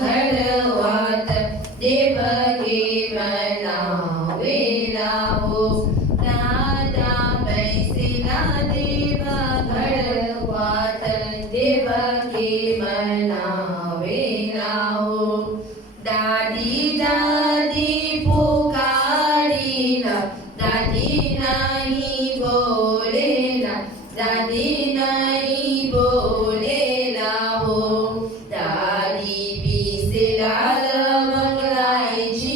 घडवात देवकी म्हणावेला हो दादा बैसिला देव घडवात देवकी म्हणावेला हो दादी दादी पुकारीला दादी नाही बोलेला दादी नाही बोलेला हो दादी पिसेला लवंगलायची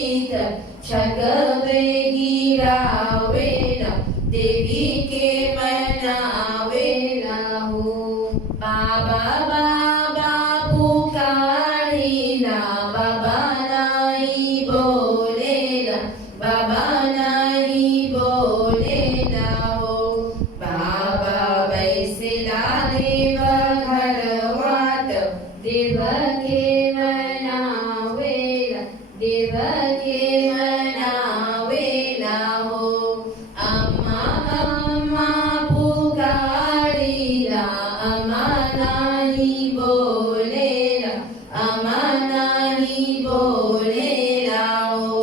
छगवेगी रावेला देवी के मनावेला हो बाबा बाबा पुकारीला बाबा नाही बोलेला बाबा नाही बोलेला हो बाबा बैसेला देव घडवात देवके म्हणावेला देवके म्हणावेला हो अम्मा अम्मा पुकारीला अम्मा नाही बोलेला अम्मा नाही बोलेला हो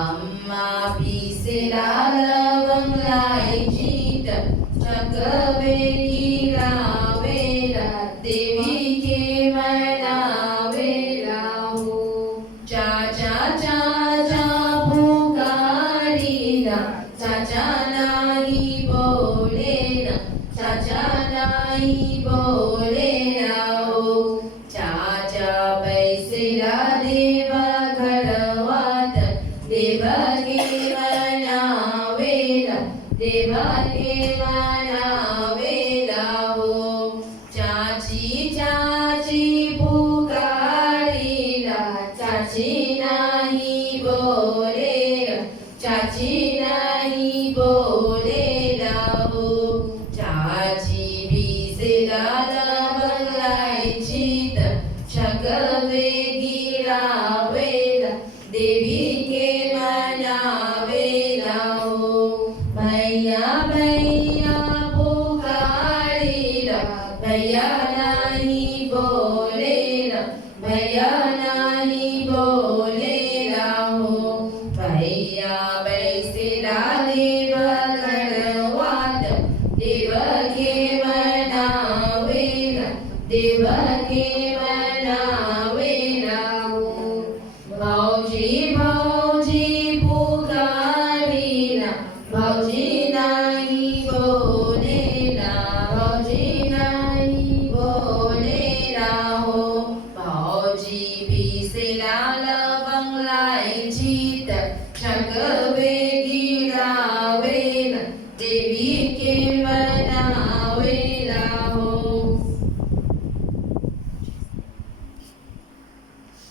अम्मा पिसेला लवंगलायची छगवेगी रावेला देवी के म्हणावेला हो चाचा चाचा पुकारीला चाचा नाही बोलेला चाचा नाही बोलेला हो चाचा बैसेला देव घडवात देवके म्हणावेला देवके म्हणावेला हो चाची चाची पुकारीला चाची नाही बोलेला चाची नाही बोलेला हो चाची भिसेला लवंगलायची छगवेगी रावेला देवी के म्हणावेला हो भैया भैया पुकारीला भैया नाही बोलेला भैया नाही बोलेला हो भैया बैसेला देव घडवात देवके म्हणावेला देवके म्हणावेला हो भाऊजी भाऊजी पुकारीला भाऊजी नाही बोलेला भाऊजी नाही बोलेला हो भाऊजी पिसेला लवंगलायची छगवेगी रावेला देवी